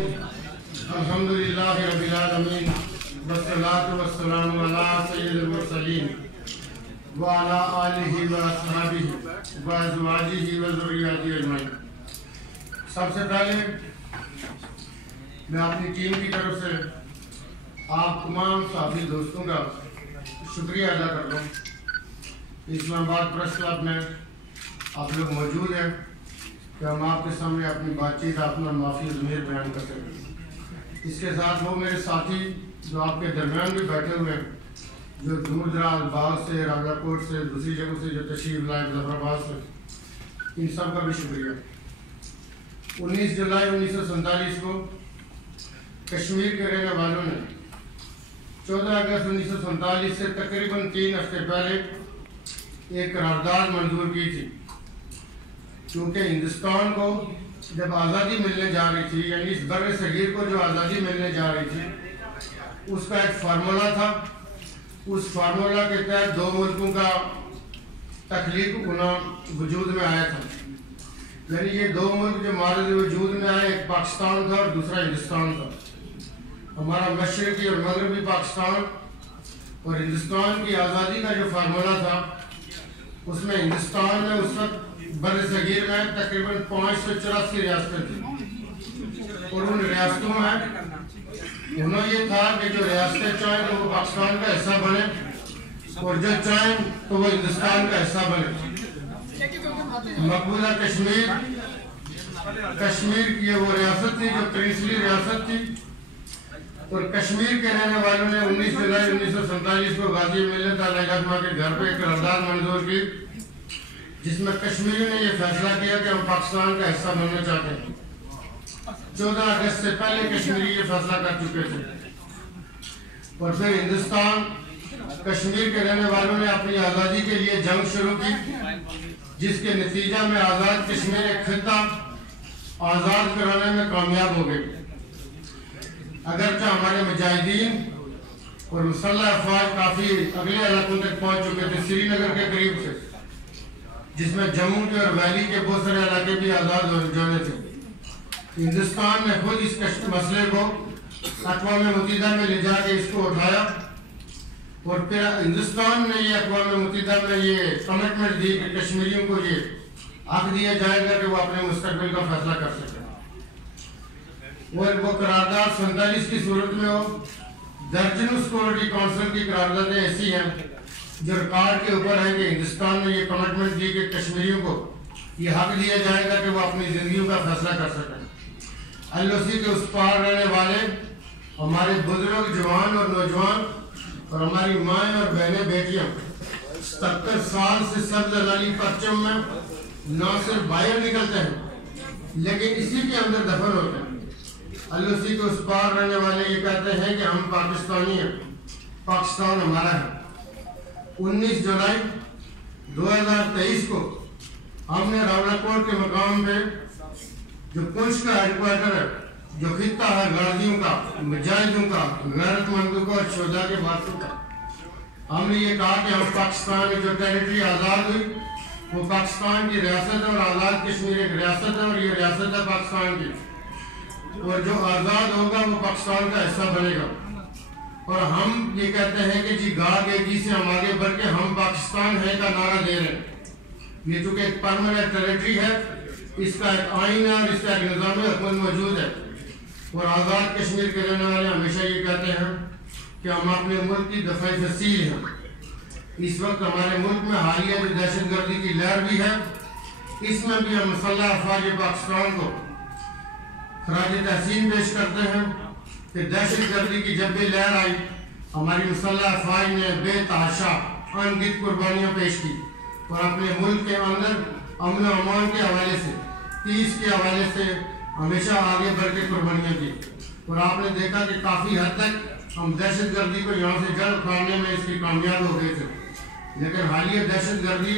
अल्हम्दुलिल्लाहि रब्बिल आलमीन वस्सलातु वस्सलामु अला सय्यिदिल मुरसलीन व अला आलिहि व अस्हाबिहि व अज़वाजिहि व ज़ुर्रिय्यतिहि अजमईन। सबसे पहले मैं अपनी टीम की तरफ से आप तमाम साथी दोस्तों का शुक्रिया अदा कर रहा हूँ। इस्लामाबाद प्रेस क्लब में आप लोग मौजूद हैं कि हम आपके सामने अपनी बातचीत अपना माफ़ी ज़मीर बयान कर सकें। इसके साथ वो मेरे साथी जो आपके दरमियान भी बैठे हुए हैं, जो दूर दराज बाग से, राजाकोट से, दूसरी जगहों से जो तशरीफ लाए, मुजफ्फराबाद से, इन सब का भी शुक्रिया। 19 जुलाई 1947 को कश्मीर के रहने वालों ने 14 अगस्त 1947 से तकरीबन 3 हफ्ते पहले एक करारदाद मंजूर की थी, क्योंकि हिंदुस्तान को जब आज़ादी मिलने जा रही थी, यानी इस बर्रे सगीर को जो आज़ादी मिलने जा रही थी, उसका एक फार्मूला था। उस फार्मूला के तहत दो मुल्कों का तख्लीक होना वजूद में आया था। यानी ये दो मुल्क जो हमारे वजूद में आए, एक पाकिस्तान था और दूसरा हिंदुस्तान था। हमारा मशरक़ी और मगरबी पाकिस्तान और हिंदुस्तान की आज़ादी का जो फार्मूला था, उसमें हिंदुस्तान में उस वक्त बर्रे सगीर में तकरीबन 584 रियासतें थी और उन रियासतों में होना ये था कि जो रियासतें चाहें तो वो पाकिस्तान का हिस्सा बने और जो चाहें तो वो हिंदुस्तान का हिस्सा बने। मकबूजा कश्मीर की वो रियासत थी जो प्रिंसली रियासत थी, और कश्मीर के रहने वालों ने 19 जुलाई 1947 को गाजी मिल्लत अलैहिस्सलाम के घर पे एक करारदाद मंजूर की, जिसमें कश्मीरियों ने यह फैसला किया कि हम पाकिस्तान का हिस्सा बनना चाहते हैं। 14 अगस्त से पहले कश्मीरी ये फैसला कर चुके थे। और फिर हिंदुस्तान कश्मीर के रहने वालों ने अपनी आज़ादी के लिए जंग शुरू की, जिसके नतीजा में आज़ाद कश्मीर एक खित्ता आज़ाद कराने में कामयाब हो गई। अगरचे हमारे मुजाहिदीन और मुसल्लह अफवाज काफ़ी अगले इलाकों तक पहुँच चुके थे, श्रीनगर के करीब से, जिसमें जम्मू के और वैली के बहुत सारे इलाके भी आज़ाद हो जाने थे। हिंदुस्तान ने खुद इस मसले को अक़वाम मुत्तहिदा में ले जाके इसको उठाया और फिर हिंदुस्तान ने ये अक़वाम मुत्तहिदा में ये कमिटमेंट दी कि कश्मीरियों को ये हक दिया जाएगा कि वो अपने मुस्तक़बिल का फैसला कर सकें। और वो करारदाद 47 की सूरत में हो, दर्जनों सिक्योरिटी काउंसिल की करारदादें ऐसी हैं जो रिकॉर्ड के ऊपर है कि हिंदुस्तान ने ये कमिटमेंट दी कि कश्मीरियों को ये हक दिया जाएगा कि वो अपनी ज़िंदगी का फैसला कर सकें। LOC के उस पार रहने वाले हमारे बुजुर्ग, जवान और नौजवान और हमारी माएँ और बहनें बेटियाँ 77 साल से सब्ज़ अलाली परचम में न सिर्फ बाहर निकलते हैं लेकिन इसी के अंदर दफन होते हैं। LOC के उस पार रहने वाले ये कहते हैं कि हम पाकिस्तानी हैं, पाकिस्तान हमारा है। 19 जुलाई 2023 को हमने रावलाकोट के मकाम पे जो पुंछ का हेडक्वार्टर है, जो खित्ता है गाजियों का, मुजाहिदों का, गैरतमंदों का और शोधा के बातों का, हमने ये कहा कि हम पाकिस्तान की जो टेरिटरी आज़ाद हुई वो पाकिस्तान की रियासत है और आज़ाद कश्मीर एक रियासत है और ये रियासत है पाकिस्तान की, और जो आज़ाद होगा वो पाकिस्तान का हिस्सा बनेगा। और हम ये कहते हैं कि जी गाग एगी से हम आगे बढ़ के हम पाकिस्तान है का नारा दे रहे हैं। ये चूँकि एक परमानेंट टेरिटरी है, इसका एक आइन है और इसका एक निज़ाम हुकूमत मौजूद है। और आज़ाद कश्मीर के रहने वाले हमेशा ये कहते हैं कि हम अपने मुल्क की दफ़ाई फसील हैं। इस वक्त हमारे मुल्क में हालिया जो दहशत गर्दी की लहर भी है, इसमें भी हम मुसल्लह अफवाज पाकिस्तान को खराज तहसीन पेश करते हैं कि दहशत गर्दी की जब भी लहर आई, हमारी मुसल्लह अफवाज ने बेतहाशा अनगिनत कुर्बानियाँ पेश की और अपने मुल्क के अंदर अमन और अमान के हवाले से, पीस के हवाले से हमेशा आगे बढ़ के कुर्बानियाँ दी। और आपने देखा कि काफ़ी हद तक हम दहशत गर्दी को यहाँ से जड़ उखाड़ने में इसकी कामयाब हो गए थे। लेकिन हालिया दहशत गर्दी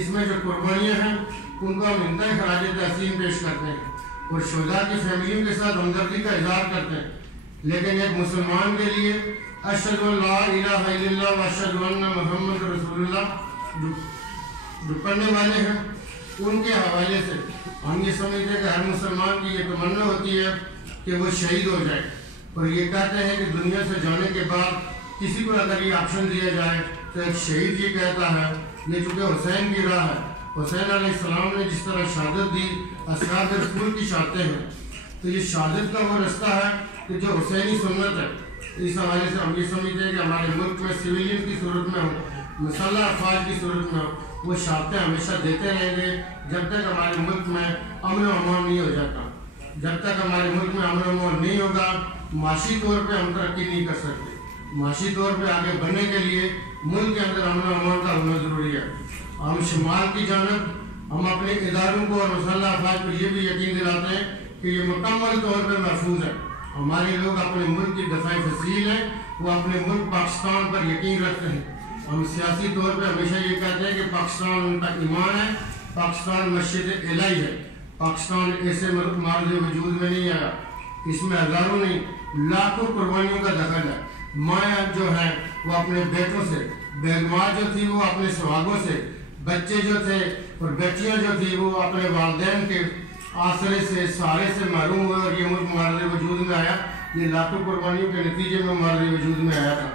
इसमें जो कुर्बानियाँ हैं उनको हम इंतहाई खराज तहसीन पेश करते हैं और शुहदा की फैमिलियों के साथ हमदर्दी का इजहार करते हैं। लेकिन एक मुसलमान के लिए अशहदु अल्ला इलाहा इल्लल्लाह व अशहदु अन्ना मुहम्मद रसूलुल्लाह जो पढ़ने वाले हैं उनके हवाले से हम ये समझते हैं कि हर मुसलमान की ये तमन्ना होती है کہ وہ شہید ہو جائے، اور یہ کہتے ہیں کہ دنیا سے جانے کے بعد کسی کو اگر یہ آپشن دیا جائے تو ایک شہید یہ کہتا ہے، یہ چونکہ حسین کی راہ ہے، حسین علیہ السلام نے جس طرح شہادت دی، اصحاب رسول کی شہادتیں ہیں، تو یہ شہادت کا وہ رستہ ہے کہ جو حسینی سنت ہے۔ اس حوالے سے ہم یہ سمجھتے ہیں کہ ہمارے ملک میں سویلین کی صورت میں ہو، مسلح افواج کی صورت میں ہو، وہ شہادتیں ہمیشہ دیتے رہیں گے جب تک ہمارے ملک میں امن و امان نہیں ہو جاتا۔ جب تک ہمارے ملک میں امن و امان نہیں ہوگا، معاشی طور پہ ہم ترقی نہیں کر سکتے۔ معاشی طور پہ آگے بڑھنے کے لیے ملک کے اندر امن و امان کا ہونا ضروری ہے۔ ہم شمال کی جانب ہم اپنے اداروں کو اور مسلح افواج کو یہ بھی یقین دلاتے ہیں کہ یہ مکمل طور پہ محفوظ ہے۔ ہمارے لوگ اپنے ملک کی دفاعی فصیل ہیں، وہ اپنے ملک پاکستان پر یقین رکھتے ہیں۔ ہم سیاسی طور پہ ہمیشہ یہ کہتے ہیں کہ پاکستان ان کا ایمان ہے، پاکستان مسجد الہی ہے، پاکستان ایسے معرض وجود میں نہیں آیا، اس میں ہزاروں نہیں لاکھوں قربانیوں کا دخل ہے۔ ماں جو ہے وہ اپنے بیٹوں سے، بیگمات جو تھی وہ اپنے سہاگوں سے، بچے جو تھے اور بیٹیاں جو تھی وہ اپنے والدین کے آسرے سے، سہارے سے محروم ہوئے، اور یہ ملک معرض وجود میں آیا، یہ لاکھوں قربانیوں کے نتیجے میں معرض وجود میں آیا تھا۔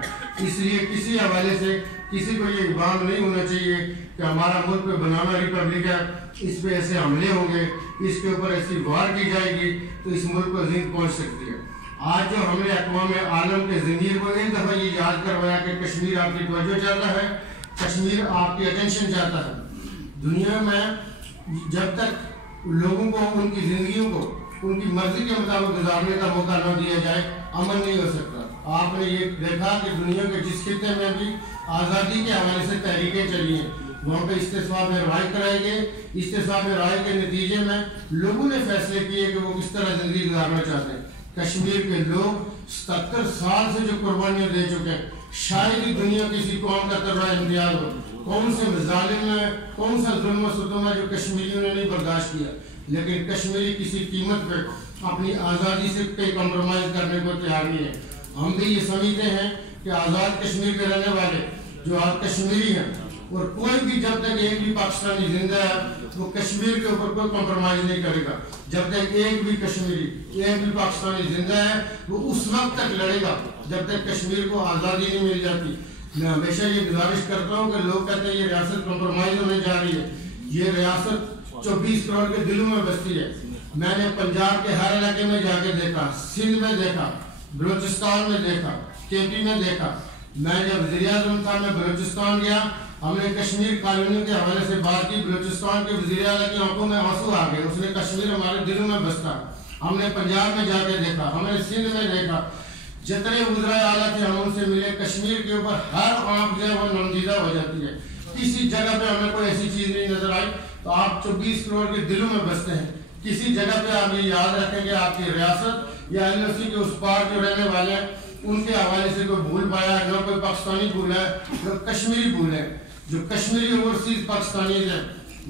اس لیے کسی حوالے سے کسی کو یہ ابہام نہیں ہونا چاہیے کہ ہمارا ملک میں بنانا ریپبلک ہے، اس پہ ایسے حملے ہوں گے، اس کے اوپر ایسی وار کی جائے گی تو اس ملک کو زند پہنچ سکتی ہے۔ آج جو ہم نے اقوام عالم کے ضمیر کو ایک دفعہ یہ یاد کروایا کہ کشمیر آپ کی توجہ چاہتا ہے، کشمیر آپ کی اٹینشن چاہتا ہے۔ دنیا میں جب تک لوگوں کو ان کی زندگیوں کو ان کی مرضی کے مطابق گزارنے کا موقع نہ دیا جائے، امن نہیں ہو سکتا۔ آپ نے یہ دیکھا کہ دنیا کے جس خطے میں بھی آزادی کے حوالے سے تحریکیں چلی ہیں، وہاں پہ استصواب رائے کرائے گئے، استصواب رائے کے نتیجے میں لوگوں نے فیصلے کیے کہ وہ کس طرح زندگی گزارنا چاہتے ہیں۔ کشمیر کے لوگ 77 سال سے جو قربانیاں دے چکے ہیں، شاید ہی دنیا کسی قوم کا طرح امتیاز ہو، کون سے مظالم میں، کون سا ظلم و ستم ہے جو کشمیریوں نے نہیں برداشت کیا، لیکن کشمیری کسی قیمت پہ اپنی آزادی سے کوئی کمپرومائز کرنے کو تیار نہیں ہے۔ ہم بھی یہ سمجھتے ہیں کہ آزاد کشمیر کے رہنے والے جو آپ کشمیری ہیں، اور کوئی بھی جب تک ایک بھی پاکستانی زندہ ہے وہ کشمیر کے اوپر کوئی کمپرومائز نہیں کرے گا۔ جب تک ایک بھی کشمیری، ایک بھی پاکستانی زندہ ہے وہ اس وقت تک لڑے گا جب تک کشمیر کو آزادی نہیں مل جاتی۔ میں ہمیشہ یہ گزارش کرتا ہوں کہ لوگ کہتے ہیں یہ ریاست کمپرومائز ہونے جا رہی ہے، یہ ریاست 24 کروڑ کے دلوں میں بستی ہے۔ میں نے پنجاب کے ہر علاقے میں جا کے دیکھا، سندھ میں دیکھا، بلوچستان میں دیکھا، کے پی میں دیکھا۔ میں جب وزیر اعظم تھا میں بلوچستان گیا، ہم نے کشمیر کالونی کے حوالے سے بات کی، بلوچستان کے وزیر اعلیٰ کی آنکھوں میں آنسو آ گئے، اس نے کشمیر ہمارے دلوں میں بستا۔ ہم نے پنجاب میں جا کے دیکھا، ہم نے سندھ میں دیکھا، جتنے وزرائے اعلیٰ تھے ہم ان سے ملے، کشمیر کے اوپر ہر آنکھ جو ہے وہ نمزدہ ہو جاتی ہے۔ کسی جگہ پہ ہمیں کوئی ایسی چیز نہیں نظر آئی تو آپ 24 کروڑ کے دلوں میں بستے ہیں۔ کسی جگہ پہ آپ یہ یاد رکھیں کہ آپ کی ریاست یا LOC کے اس پار جو رہنے والے ہیں ان کے حوالے سے کوئی بھول پایا ہے، نہ کوئی پاکستانی بھول ہے، نہ کشمیری بھول ہے۔ جو کشمیری اوورسیز پاکستانی ہیں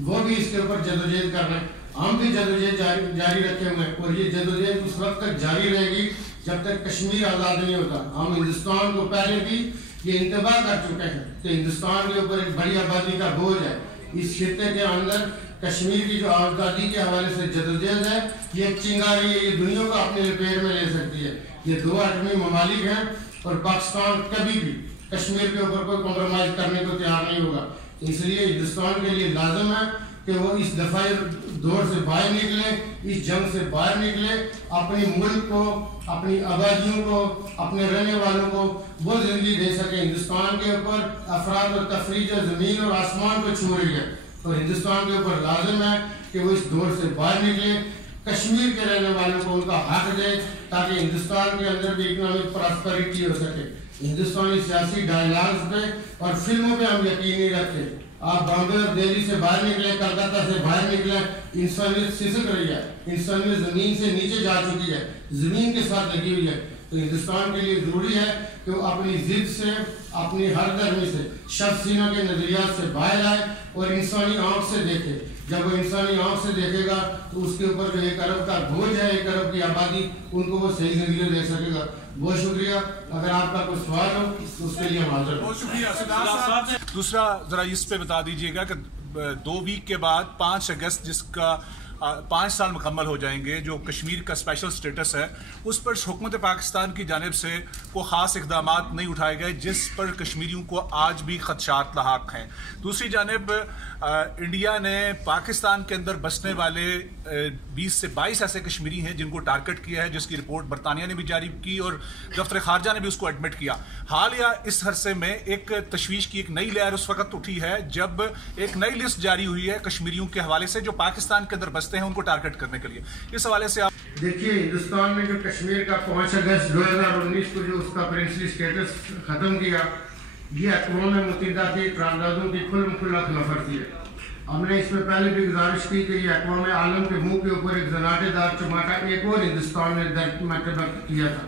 وہ بھی اس کے اوپر جدوجہد کر رہے ہیں، ہم بھی جدوجہد جاری رکھے ہوئے ہیں، اور یہ جدوجہد اس وقت تک جاری رہے گی جب تک کشمیر آزاد نہیں ہوتا۔ ہم ہندوستان کو پہلے بھی یہ انتباہ کر چکے ہیں کہ ہندوستان کے اوپر ایک بڑی آبادی کا بوجھ ہے، اس خطے کے اندر کشمیر کی جو آزادی کے حوالے سے جدوجہد ہے یہ ایک چنگاری ہے، یہ دنیا کو اپنے لپیٹ میں لے سکتی ہے۔ یہ 2 ایٹمی ممالک ہیں اور پاکستان کبھی بھی کشمیر کے اوپر کوئی کمپرومائز کرنے کو تیار نہیں ہوگا۔ اس لیے ہندوستان کے لیے لازم ہے کہ وہ اس دفاعی دور سے باہر نکلے، اس جنگ سے باہر نکلے، اپنے ملک کو، اپنی آبادیوں کو، اپنے رہنے والوں کو وہ زندگی دے سکے۔ ہندوستان کے اوپر افراد و تفریح جو زمین اور آسمان کو چھو رہی ہے، اور ہندوستان کے اوپر لازم ہے کہ وہ اس دور سے باہر نکلے، کشمیر کے رہنے والوں کو ان کا حق دے تاکہ ہندوستان کے اندر بھی اکنامک پراسپیرٹی ہو سکے۔ ہندوستانی سیاسی ڈائیلاگز پہ اور فلموں پہ ہم یقین نہیں رکھتے۔ آپ بامبے اور دہلی سے باہر نکلے، کلکتہ سے باہر نکلے، انسانیت سسک رہی ہے، انسانیت زمین سے نیچے جا چکی ہے، زمین کے ساتھ لگی ہوئی ہے۔ تو ہندوستان کے لیے ضروری ہے کہ وہ اپنی ضد سے، اپنی ہر درمی سے، شب سینہ کے نظریات سے باہر آئے اور انسانی آنکھ سے دیکھے۔ جب وہ انسانی آنکھ سے دیکھے گا تو اس کے اوپر جو 1 ارب کا بوجھ ہے، 1 ارب کی آبادی، ان کو وہ صحیح زندگی دے سکے گا۔ بہت شکریہ۔ اگر آپ کا کوئی سوال ہو تو اس کے لیے ہم حاضر ہیں۔ بہت شکریہ۔ دوسرا ذرا اس پہ بتا دیجیے گا کہ 2 ویک کے بعد 5 اگست جس کا 5 साल मुकम्मल हो जाएंगे, जो कश्मीर का स्पेशल स्टेटस है उस पर हुकूमत पाकिस्तान की जानिब से कोई ख़ास इक़दाम नहीं उठाए गए, जिस पर कश्मीरियों को आज भी खदशात लाहक हैं। दूसरी जानिब इंडिया ने पाकिस्तान के अंदर बसने वाले 20 से 22 ऐसे कश्मीरी हैं जिनको टारगेट किया है, जिसकी रिपोर्ट बरतानिया ने भी जारी की और दफ्तर खारजा ने भी उसको एडमिट किया। हाल या इस अरसे में एक तशवीश की एक नई लहर उस वक्त उठी है जब एक नई लिस्ट जारी हुई है कश्मीरियों के हवाले से जो पाकिस्तान के अंदर बसते हैं उनको टारगेट करने के लिए। इस हवाले से आप देखिए, हिंदुस्तान में जो कश्मीर का 5 अगस्त 2019 को जो उसका प्रिंसली स्टेटस खत्म किया, ये अक़वाम मुत्तहिदा की करारदादों की खुल्ला खिलाफवर्जी है। हमने इसमें पहले भी गुजारिश की कि ये अक़वाम आलम के मुंह के ऊपर एक जनाटेदार चमाटा एक और हिंदुस्तान ने दर्ज मरतबा किया था।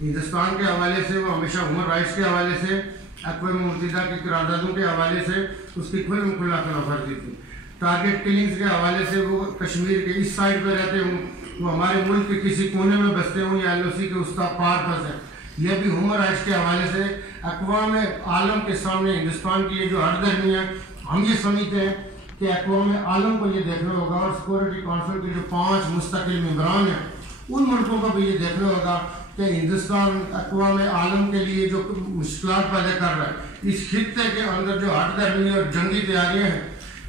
हिंदुस्तान के हवाले से वो हमेशा ह्यूमन राइट्स के हवाले से, अक़वाम मुत्तहिदा की करारदादों के हवाले से उसकी खुल्ला खिलाफवर्जी थी। टारगेट किलिंग्स के हवाले से वो कश्मीर के इस साइड पर रहते हों, वो हमारे मुल्क के किसी कोने में बसते हों या LOC के उसका पार फंस है, यह भी ह्यूमन राइट्स के हवाले से अक़वाम आलम के सामने हिंदुस्तान की ये जो हरदर्मी है, हम ये समझते हैं कि अक़वाम आलम को ये देखना होगा और सिक्योरिटी काउंसिल के जो 5 मुस्तकिल मेंबरान हैं उन मुल्कों को भी ये देखना होगा कि हिंदुस्तान अक़वाम आलम के लिए जो मुश्किलात पैदा कर रहा है, इस खित्ते के अंदर जो हरदर्मी और जंगी तैयारियाँ हैं,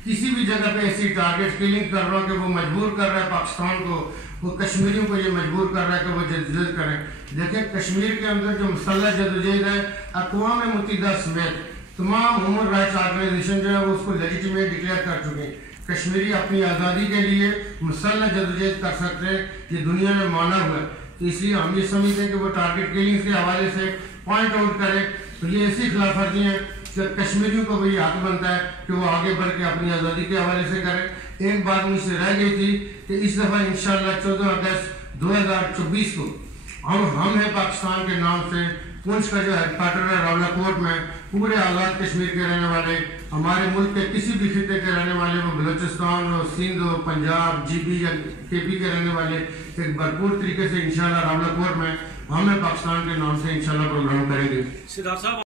किसी भी जगह पे ऐसी टारगेट किलिंग कर रहा है कि वो मजबूर कर रहा है पाकिस्तान को, वो कश्मीरियों को ये मजबूर कर रहा है कि वो जदोजहद करें। देखिए, कश्मीर के अंदर जो मुसल्लह जदोजहद है, अक़वाम मुत्तहिदा समेत तमाम ह्यूमन राइट्स ऑर्गेनाइजेशन जो है वो उसको लेजिटिमेट डिक्लेयर कर चुके हैं। कश्मीरी अपनी आज़ादी के लिए मुसल्लह जदोजहद कर सकते हैं, ये दुनिया ने माना हुआ है। तो इसलिए हम ये समझते हैं कि वो टारगेट किलिंग के हवाले से पॉइंट आउट करे, तो ये ऐसी खिलाफवर्जी है कि कश्मीरियों को भी हक बनता है कि वो आगे बढ़ के अपनी आज़ादी के हवाले से करें। एक बात मुझसे रह गई थी कि इस दफ़ा इंशाअल्लाह 14 अगस्त 2024 को हम हैं पाकिस्तान के नाम से पुंछ का जो हेडक्वार्टर है रावलाकोट में, पूरे आज़ाद कश्मीर के रहने वाले, हमारे मुल्क के किसी भी खिते के रहने वाले, वो बलूचिस्तान हो, सिंध हो, पंजाब, GB या KP के रहने वाले, एक भरपूर तरीके से इंशाअल्लाह रावलाकोट में हम पाकिस्तान के नाम से इंशाअल्लाह प्रोग्राम करेंगे।